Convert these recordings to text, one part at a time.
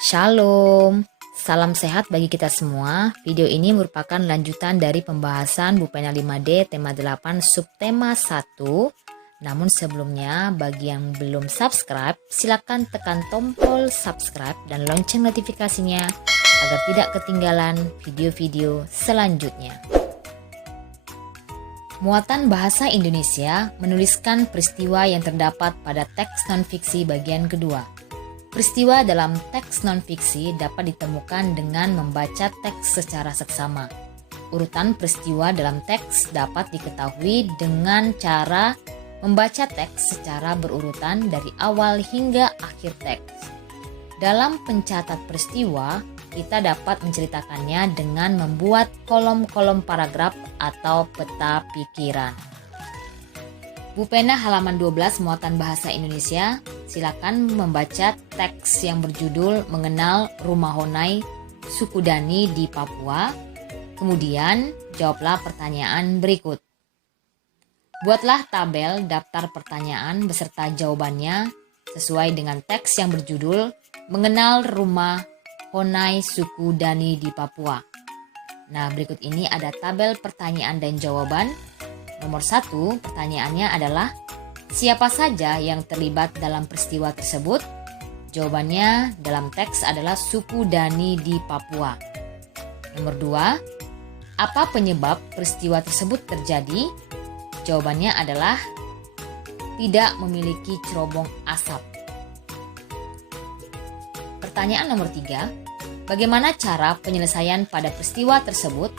Shalom, salam sehat bagi kita semua. Video ini merupakan lanjutan dari pembahasan Bupena 5D tema 8 subtema 1. Namun sebelumnya, bagi yang belum subscribe, silakan tekan tombol subscribe dan lonceng notifikasinya agar tidak ketinggalan video-video selanjutnya. Muatan Bahasa Indonesia menuliskan peristiwa yang terdapat pada teks non-fiksi bagian kedua. Peristiwa dalam teks non-fiksi dapat ditemukan dengan membaca teks secara seksama. Urutan peristiwa dalam teks dapat diketahui dengan cara membaca teks secara berurutan dari awal hingga akhir teks. Dalam pencatat peristiwa, kita dapat menceritakannya dengan membuat kolom-kolom paragraf atau peta pikiran. Bupena halaman 12 Muatan Bahasa Indonesia, silakan membaca teks yang berjudul Mengenal Rumah Honai Suku Dani di Papua. Kemudian, jawablah pertanyaan berikut. Buatlah tabel daftar pertanyaan beserta jawabannya sesuai dengan teks yang berjudul Mengenal Rumah Honai Suku Dani di Papua. Nah, berikut ini ada tabel pertanyaan dan jawaban. Nomor 1, pertanyaannya adalah, siapa saja yang terlibat dalam peristiwa tersebut? Jawabannya dalam teks adalah suku Dani di Papua. Nomor 2, apa penyebab peristiwa tersebut terjadi? Jawabannya adalah tidak memiliki cerobong asap. Pertanyaan nomor 3, bagaimana cara penyelesaian pada peristiwa tersebut?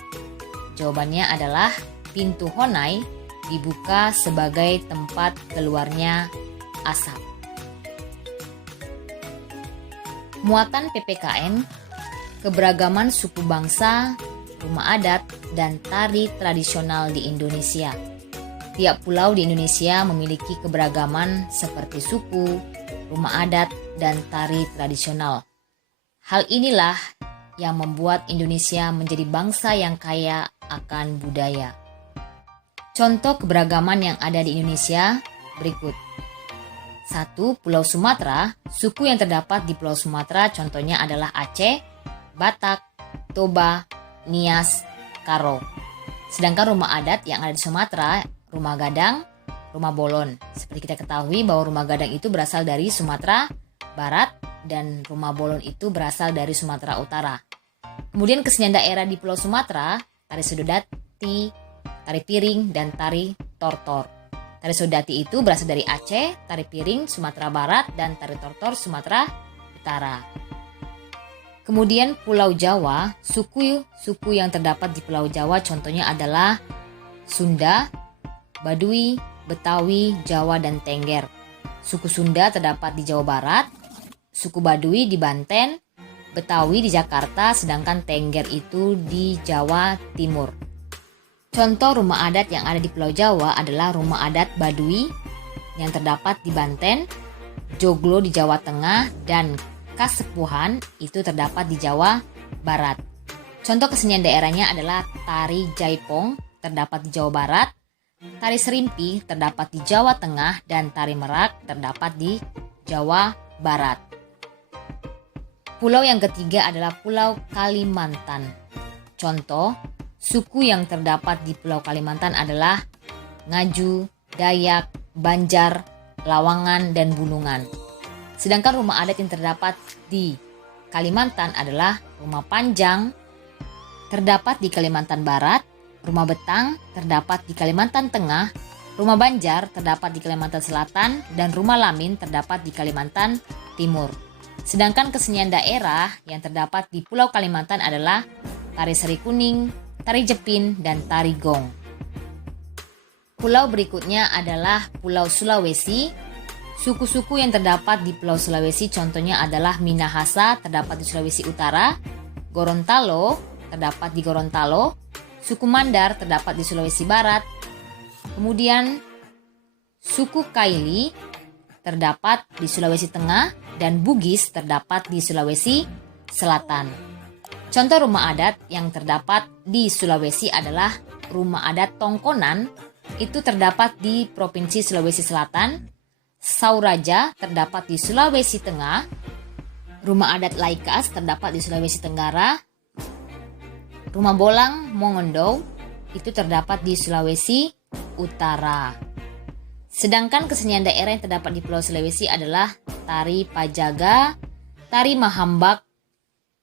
Jawabannya adalah pintu Honai dibuka sebagai tempat keluarnya asap. Muatan PPKN, keberagaman suku bangsa, rumah adat, dan tari tradisional di Indonesia. Tiap pulau di Indonesia memiliki keberagaman seperti suku, rumah adat, dan tari tradisional. Hal inilah yang membuat Indonesia menjadi bangsa yang kaya akan budaya. Contoh keberagaman yang ada di Indonesia berikut. 1. Pulau Sumatera. Suku yang terdapat di Pulau Sumatera contohnya adalah Aceh, Batak, Toba, Nias, Karo. Sedangkan rumah adat yang ada di Sumatera, Rumah Gadang, Rumah Bolon. Seperti kita ketahui bahwa Rumah Gadang itu berasal dari Sumatera Barat dan Rumah Bolon itu berasal dari Sumatera Utara. Kemudian kesenian daerah di Pulau Sumatera, tari Sodati, tari piring, dan tari tortor. Tari Sodati itu berasal dari Aceh, tari piring Sumatera Barat, dan tari tortor Sumatera Utara. Kemudian Pulau Jawa, suku yang terdapat di Pulau Jawa contohnya adalah Sunda, Baduy, Betawi, Jawa, dan Tengger. Suku Sunda terdapat di Jawa Barat, suku Baduy di Banten, Betawi di Jakarta, sedangkan Tengger itu di Jawa Timur. Contoh rumah adat yang ada di Pulau Jawa adalah rumah adat Baduy yang terdapat di Banten, Joglo di Jawa Tengah, dan Kasepuhan itu terdapat di Jawa Barat. Contoh kesenian daerahnya adalah tari Jaipong terdapat di Jawa Barat, tari Serimpi terdapat di Jawa Tengah, dan tari Merak terdapat di Jawa Barat. Pulau yang ketiga adalah Pulau Kalimantan. Contoh suku yang terdapat di Pulau Kalimantan adalah Ngaju, Dayak, Banjar, Lawangan, dan Bulungan. Sedangkan rumah adat yang terdapat di Kalimantan adalah Rumah Panjang, terdapat di Kalimantan Barat, Rumah Betang, terdapat di Kalimantan Tengah, Rumah Banjar, terdapat di Kalimantan Selatan, dan Rumah Lamin, terdapat di Kalimantan Timur. Sedangkan kesenian daerah yang terdapat di Pulau Kalimantan adalah tari Seri Kuning, tari Jepin, dan tari Gong. Pulau berikutnya adalah Pulau Sulawesi. Suku-suku yang terdapat di Pulau Sulawesi contohnya adalah Minahasa terdapat di Sulawesi Utara, Gorontalo terdapat di Gorontalo, suku Mandar terdapat di Sulawesi Barat, kemudian suku Kaili terdapat di Sulawesi Tengah, dan Bugis terdapat di Sulawesi Selatan. Contoh rumah adat yang terdapat di Sulawesi adalah rumah adat Tongkonan, itu terdapat di Provinsi Sulawesi Selatan, Sauraja terdapat di Sulawesi Tengah, Rumah adat Laikas terdapat di Sulawesi Tenggara. Rumah Bolang Mongondo itu terdapat di Sulawesi Utara. Sedangkan kesenian daerah yang terdapat di Pulau Sulawesi adalah tari Pajaga, tari Mahambak,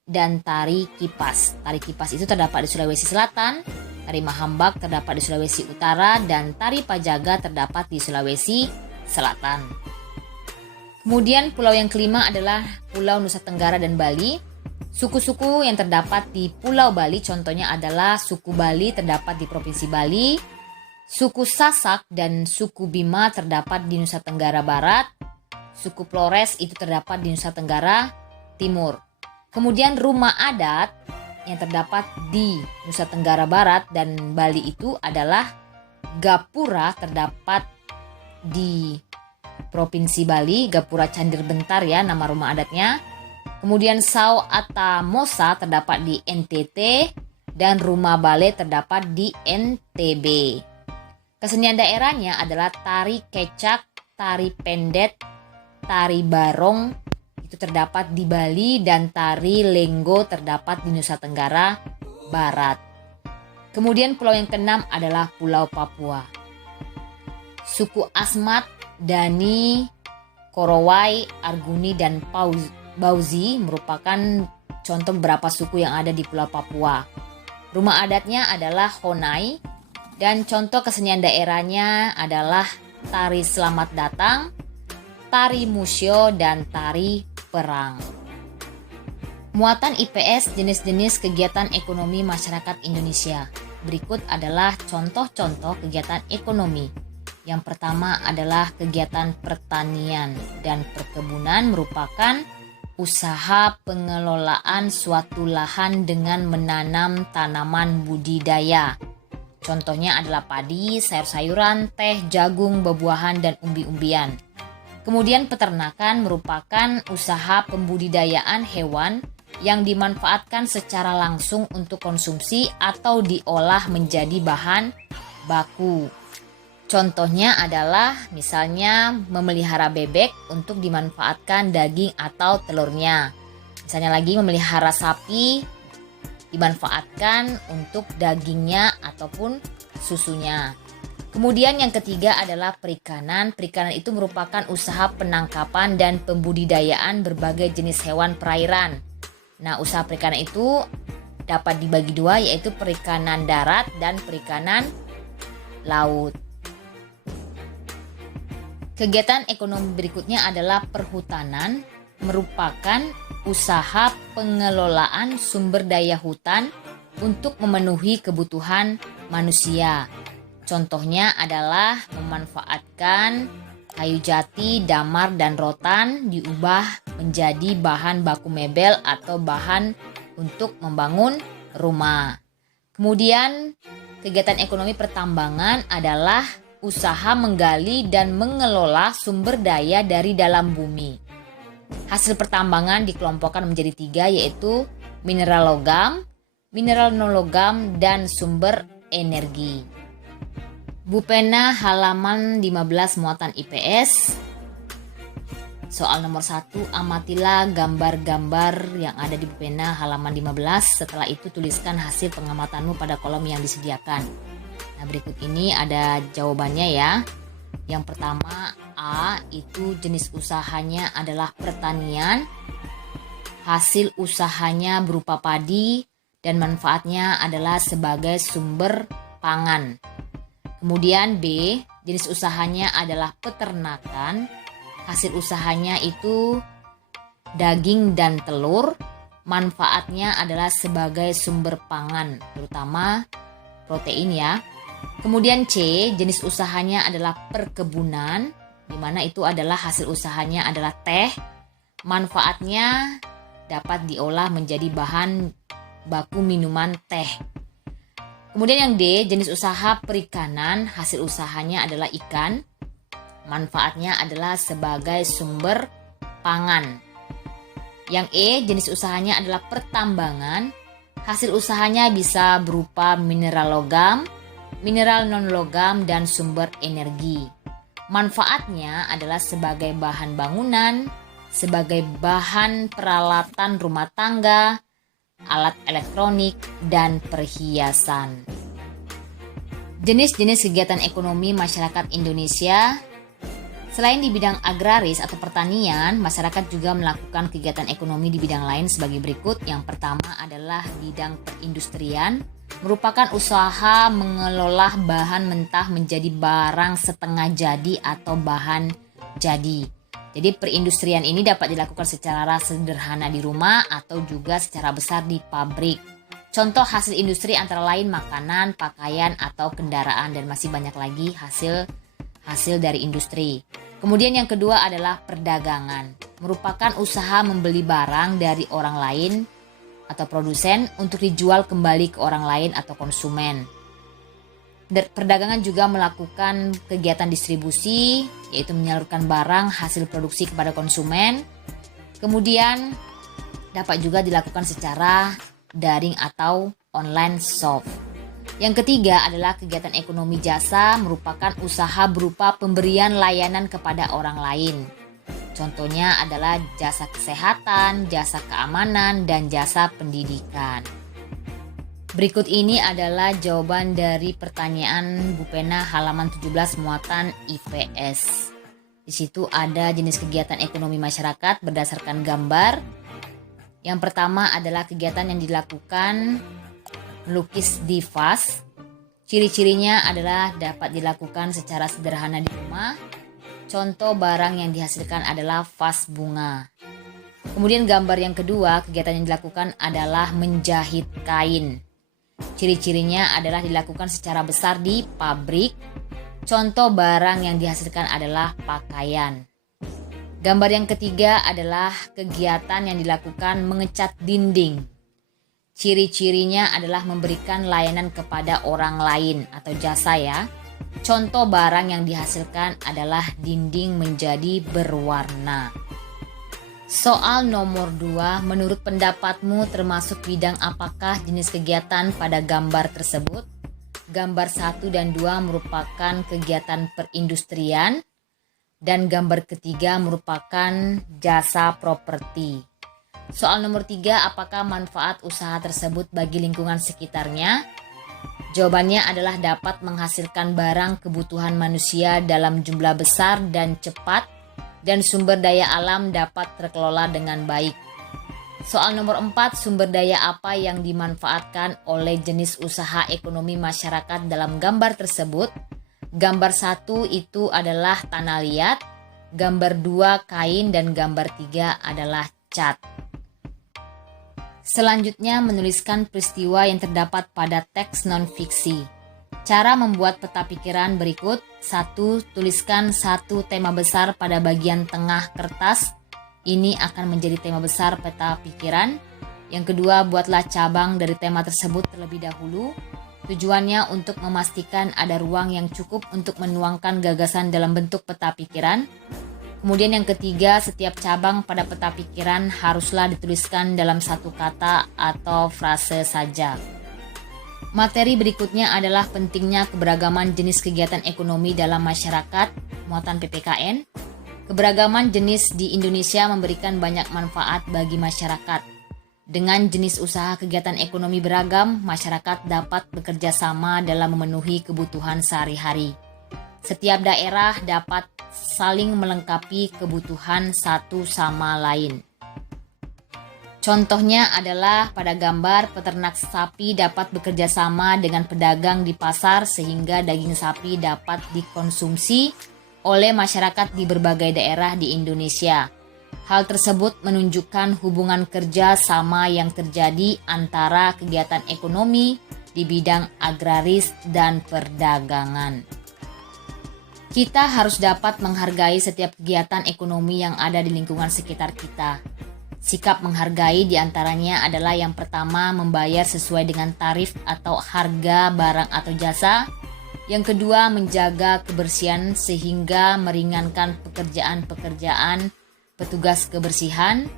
dan tari Kipas. Tari Kipas itu terdapat di Sulawesi Selatan, tari Mahambak terdapat di Sulawesi Utara, dan tari Pajaga terdapat di Sulawesi Selatan. Kemudian pulau yang kelima adalah Pulau Nusa Tenggara dan Bali. Suku-suku yang terdapat di Pulau Bali contohnya adalah suku Bali terdapat di Provinsi Bali, suku Sasak dan suku Bima terdapat di Nusa Tenggara Barat, suku Flores itu terdapat di Nusa Tenggara Timur. Kemudian rumah adat yang terdapat di Nusa Tenggara Barat dan Bali itu adalah Gapura terdapat di Provinsi Bali, Gapura Candir Bentar ya nama rumah adatnya. Kemudian Sao Atamosa terdapat di NTT dan Rumah Bale terdapat di NTB. Kesenian daerahnya adalah tari kecak, tari pendet, tari barong itu terdapat di Bali dan tari lenggo terdapat di Nusa Tenggara Barat. Kemudian pulau yang keenam adalah Pulau Papua. Suku Asmat, Dani, Korowai, Arguni, dan Bauzi merupakan contoh beberapa suku yang ada di Pulau Papua. Rumah adatnya adalah Honai dan contoh kesenian daerahnya adalah tari Selamat Datang, tari Musyo, dan tari Perang. Muatan IPS jenis-jenis kegiatan ekonomi masyarakat Indonesia. Berikut adalah contoh-contoh kegiatan ekonomi. Yang pertama adalah kegiatan pertanian dan perkebunan merupakan usaha pengelolaan suatu lahan dengan menanam tanaman budidaya. Contohnya adalah padi, sayur-sayuran, teh, jagung, buah-buahan, dan umbi-umbian. Kemudian peternakan merupakan usaha pembudidayaan hewan yang dimanfaatkan secara langsung untuk konsumsi atau diolah menjadi bahan baku. Contohnya adalah misalnya memelihara bebek untuk dimanfaatkan daging atau telurnya. Misalnya lagi memelihara sapi dimanfaatkan untuk dagingnya ataupun susunya. Kemudian yang ketiga adalah perikanan. Perikanan itu merupakan usaha penangkapan dan pembudidayaan berbagai jenis hewan perairan. Nah, usaha perikanan itu dapat dibagi dua yaitu perikanan darat dan perikanan laut. Kegiatan ekonomi berikutnya adalah perhutanan, merupakan usaha pengelolaan sumber daya hutan untuk memenuhi kebutuhan manusia. Contohnya adalah memanfaatkan kayu jati, damar, dan rotan diubah menjadi bahan baku mebel atau bahan untuk membangun rumah. Kemudian kegiatan ekonomi pertambangan adalah usaha menggali dan mengelola sumber daya dari dalam bumi. Hasil pertambangan dikelompokkan menjadi 3 yaitu mineral logam, mineral non-logam, dan sumber energi. Bupena halaman 15 muatan IPS. Soal nomor 1, amatilah gambar-gambar yang ada di Bupena halaman 15. Setelah itu tuliskan hasil pengamatanmu pada kolom yang disediakan. Nah, berikut ini ada jawabannya ya. Yang pertama, A itu jenis usahanya adalah pertanian. Hasil usahanya berupa padi dan manfaatnya adalah sebagai sumber pangan. Kemudian B, jenis usahanya adalah peternakan. Hasil usahanya itu daging dan telur. Manfaatnya adalah sebagai sumber pangan, terutama protein ya. Kemudian C, jenis usahanya adalah perkebunan, di mana itu adalah hasil usahanya adalah teh. Manfaatnya dapat diolah menjadi bahan baku minuman teh. Kemudian yang D, jenis usaha perikanan, hasil usahanya adalah ikan. Manfaatnya adalah sebagai sumber pangan. Yang E, jenis usahanya adalah pertambangan. Hasil usahanya bisa berupa mineral logam, mineral non-logam, dan sumber energi. Manfaatnya adalah sebagai bahan bangunan, sebagai bahan peralatan rumah tangga, alat elektronik, dan perhiasan. Jenis-jenis kegiatan ekonomi masyarakat Indonesia. Selain di bidang agraris atau pertanian, masyarakat juga melakukan kegiatan ekonomi di bidang lain sebagai berikut. Yang pertama adalah bidang perindustrian, merupakan usaha mengelola bahan mentah menjadi barang setengah jadi atau bahan jadi. Jadi perindustrian ini dapat dilakukan secara sederhana di rumah atau juga secara besar di pabrik. Contoh hasil industri antara lain makanan, pakaian, atau kendaraan, dan masih banyak lagi hasil dari industri. Kemudian yang kedua adalah perdagangan, merupakan usaha membeli barang dari orang lain atau produsen untuk dijual kembali ke orang lain atau konsumen. Perdagangan juga melakukan kegiatan distribusi, yaitu menyalurkan barang hasil produksi kepada konsumen. Kemudian dapat juga dilakukan secara daring atau online shop. Yang ketiga adalah kegiatan ekonomi jasa, merupakan usaha berupa pemberian layanan kepada orang lain. Contohnya adalah jasa kesehatan, jasa keamanan, dan jasa pendidikan. Berikut ini adalah jawaban dari pertanyaan Bu Pena halaman 17 muatan IPS. Di situ ada jenis kegiatan ekonomi masyarakat berdasarkan gambar. Yang pertama adalah kegiatan yang dilakukan melukis di vas. Ciri-cirinya adalah dapat dilakukan secara sederhana di rumah. Contoh barang yang dihasilkan adalah vas bunga. Kemudian gambar yang kedua, kegiatan yang dilakukan adalah menjahit kain. Ciri-cirinya adalah dilakukan secara besar di pabrik. Contoh barang yang dihasilkan adalah pakaian. Gambar yang ketiga adalah kegiatan yang dilakukan mengecat dinding. Ciri-cirinya adalah memberikan layanan kepada orang lain atau jasa ya. Contoh barang yang dihasilkan adalah dinding menjadi berwarna. Soal nomor 2, menurut pendapatmu termasuk bidang apakah jenis kegiatan pada gambar tersebut? Gambar 1 dan 2 merupakan kegiatan perindustrian dan gambar ketiga merupakan jasa properti. Soal nomor 3, apakah manfaat usaha tersebut bagi lingkungan sekitarnya? Jawabannya adalah dapat menghasilkan barang kebutuhan manusia dalam jumlah besar dan cepat, dan sumber daya alam dapat terkelola dengan baik. Soal nomor 4, sumber daya apa yang dimanfaatkan oleh jenis usaha ekonomi masyarakat dalam gambar tersebut? Gambar 1 itu adalah tanah liat, gambar 2 kain, dan gambar 3 adalah cat. Selanjutnya menuliskan peristiwa yang terdapat pada teks non-fiksi. Cara membuat peta pikiran berikut. 1. Tuliskan satu tema besar pada bagian tengah kertas. Ini akan menjadi tema besar peta pikiran. Yang kedua, buatlah cabang dari tema tersebut terlebih dahulu. Tujuannya untuk memastikan ada ruang yang cukup untuk menuangkan gagasan dalam bentuk peta pikiran. Kemudian yang ketiga, setiap cabang pada peta pikiran haruslah dituliskan dalam satu kata atau frase saja. Materi berikutnya adalah pentingnya keberagaman jenis kegiatan ekonomi dalam masyarakat, muatan PPKN. Keberagaman jenis di Indonesia memberikan banyak manfaat bagi masyarakat. Dengan jenis usaha kegiatan ekonomi beragam, masyarakat dapat bekerja sama dalam memenuhi kebutuhan sehari-hari. Setiap daerah dapat saling melengkapi kebutuhan satu sama lain. Contohnya adalah pada gambar peternak sapi dapat bekerja sama dengan pedagang di pasar sehingga daging sapi dapat dikonsumsi oleh masyarakat di berbagai daerah di Indonesia. Hal tersebut menunjukkan hubungan kerja sama yang terjadi antara kegiatan ekonomi di bidang agraris dan perdagangan. Kita harus dapat menghargai setiap kegiatan ekonomi yang ada di lingkungan sekitar kita. Sikap menghargai diantaranya adalah yang pertama, membayar sesuai dengan tarif atau harga barang atau jasa. Yang kedua, menjaga kebersihan sehingga meringankan pekerjaan-pekerjaan petugas kebersihan.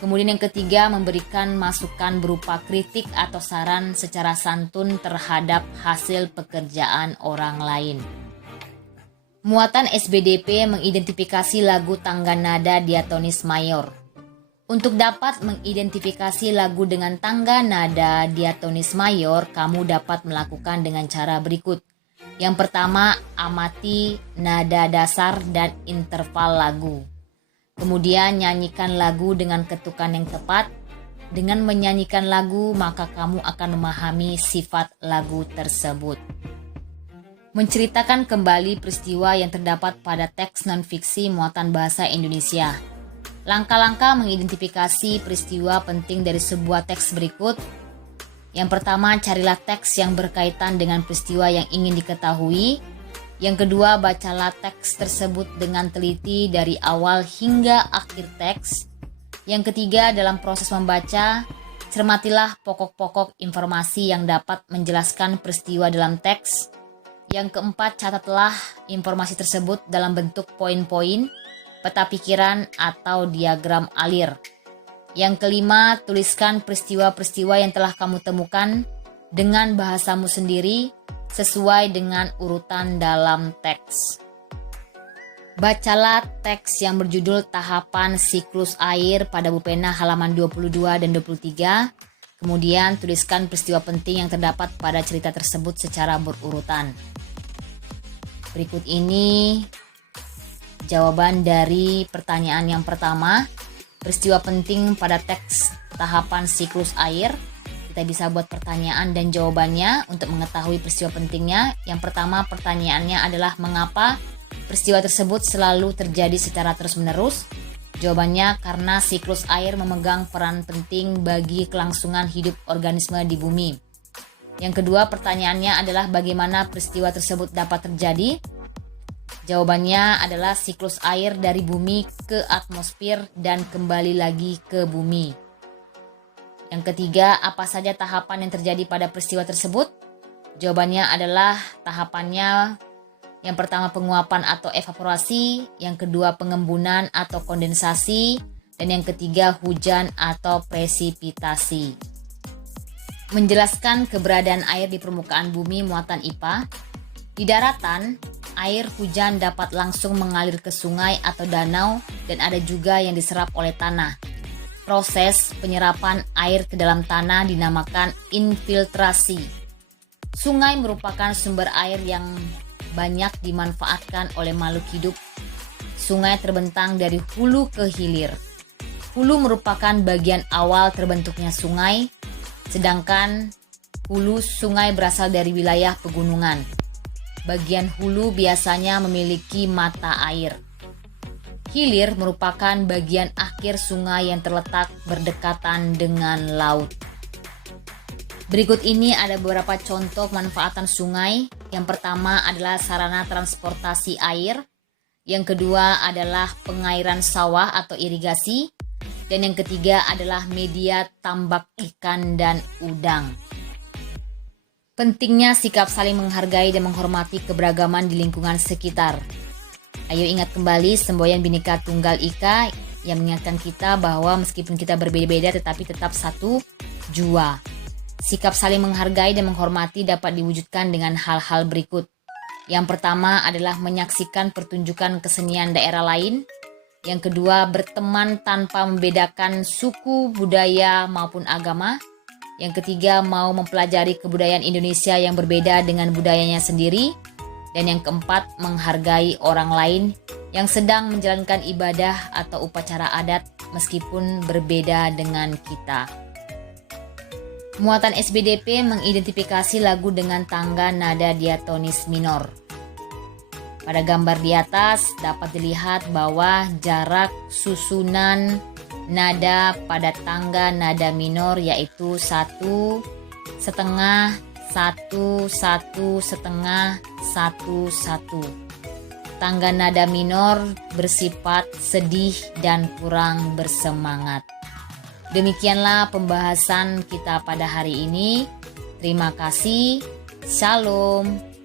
Kemudian yang ketiga, memberikan masukan berupa kritik atau saran secara santun terhadap hasil pekerjaan orang lain. Muatan SBDP mengidentifikasi lagu tangga nada diatonis mayor. Untuk dapat mengidentifikasi lagu dengan tangga nada diatonis mayor, kamu dapat melakukan dengan cara berikut. Yang pertama, amati nada dasar dan interval lagu. Kemudian nyanyikan lagu dengan ketukan yang tepat. Dengan menyanyikan lagu, maka kamu akan memahami sifat lagu tersebut. Menceritakan kembali peristiwa yang terdapat pada teks non-fiksi muatan bahasa Indonesia. Langkah-langkah mengidentifikasi peristiwa penting dari sebuah teks berikut. Yang pertama, carilah teks yang berkaitan dengan peristiwa yang ingin diketahui. Yang kedua, bacalah teks tersebut dengan teliti dari awal hingga akhir teks. Yang ketiga, dalam proses membaca, cermatilah pokok-pokok informasi yang dapat menjelaskan peristiwa dalam teks. Yang keempat, catatlah informasi tersebut dalam bentuk poin-poin, peta pikiran, atau diagram alir. Yang kelima, tuliskan peristiwa-peristiwa yang telah kamu temukan dengan bahasamu sendiri sesuai dengan urutan dalam teks. Bacalah teks yang berjudul Tahapan Siklus Air pada buku pena halaman 22 dan 23. Kemudian tuliskan peristiwa penting yang terdapat pada cerita tersebut secara berurutan. Berikut ini jawaban dari pertanyaan yang pertama. Peristiwa penting pada teks Tahapan Siklus Air. Kita bisa buat pertanyaan dan jawabannya untuk mengetahui peristiwa pentingnya. Yang pertama, pertanyaannya adalah mengapa peristiwa tersebut selalu terjadi secara terus-menerus? Jawabannya karena siklus air memegang peran penting bagi kelangsungan hidup organisme di bumi. Yang kedua, pertanyaannya adalah bagaimana peristiwa tersebut dapat terjadi? Jawabannya adalah siklus air dari bumi ke atmosfer dan kembali lagi ke bumi. Yang ketiga, apa saja tahapan yang terjadi pada peristiwa tersebut? Jawabannya adalah tahapannya yang pertama penguapan atau evaporasi, yang kedua pengembunan atau kondensasi, dan yang ketiga hujan atau presipitasi. Menjelaskan keberadaan air di permukaan bumi muatan IPA. Di daratan, air hujan dapat langsung mengalir ke sungai atau danau dan ada juga yang diserap oleh tanah. Proses penyerapan air ke dalam tanah dinamakan infiltrasi. Sungai merupakan sumber air yang banyak dimanfaatkan oleh makhluk hidup. Sungai terbentang dari hulu ke hilir. Hulu merupakan bagian awal terbentuknya sungai, sedangkan hulu sungai berasal dari wilayah pegunungan. Bagian hulu biasanya memiliki mata air. Hilir merupakan bagian akhir sungai yang terletak berdekatan dengan laut. Berikut ini ada beberapa contoh pemanfaatan sungai. Yang pertama adalah sarana transportasi air. Yang kedua adalah pengairan sawah atau irigasi. Dan yang ketiga adalah media tambak ikan dan udang. Pentingnya sikap saling menghargai dan menghormati keberagaman di lingkungan sekitar. Ayo ingat kembali semboyan Bhinneka Tunggal Ika yang mengingatkan kita bahwa meskipun kita berbeda-beda tetapi tetap satu jua. Sikap saling menghargai dan menghormati dapat diwujudkan dengan hal-hal berikut. Yang pertama adalah menyaksikan pertunjukan kesenian daerah lain. Yang kedua, berteman tanpa membedakan suku, budaya, maupun agama. Yang ketiga, mau mempelajari kebudayaan Indonesia yang berbeda dengan budayanya sendiri. Dan yang keempat, menghargai orang lain yang sedang menjalankan ibadah atau upacara adat meskipun berbeda dengan kita. Muatan SBDP mengidentifikasi lagu dengan tangga nada diatonis minor. Pada gambar di atas dapat dilihat bahwa jarak susunan nada pada tangga nada minor yaitu 1, setengah, 1, 1, setengah, 1, 1. Tangga nada minor bersifat sedih dan kurang bersemangat. Demikianlah pembahasan kita pada hari ini. Terima kasih. Shalom.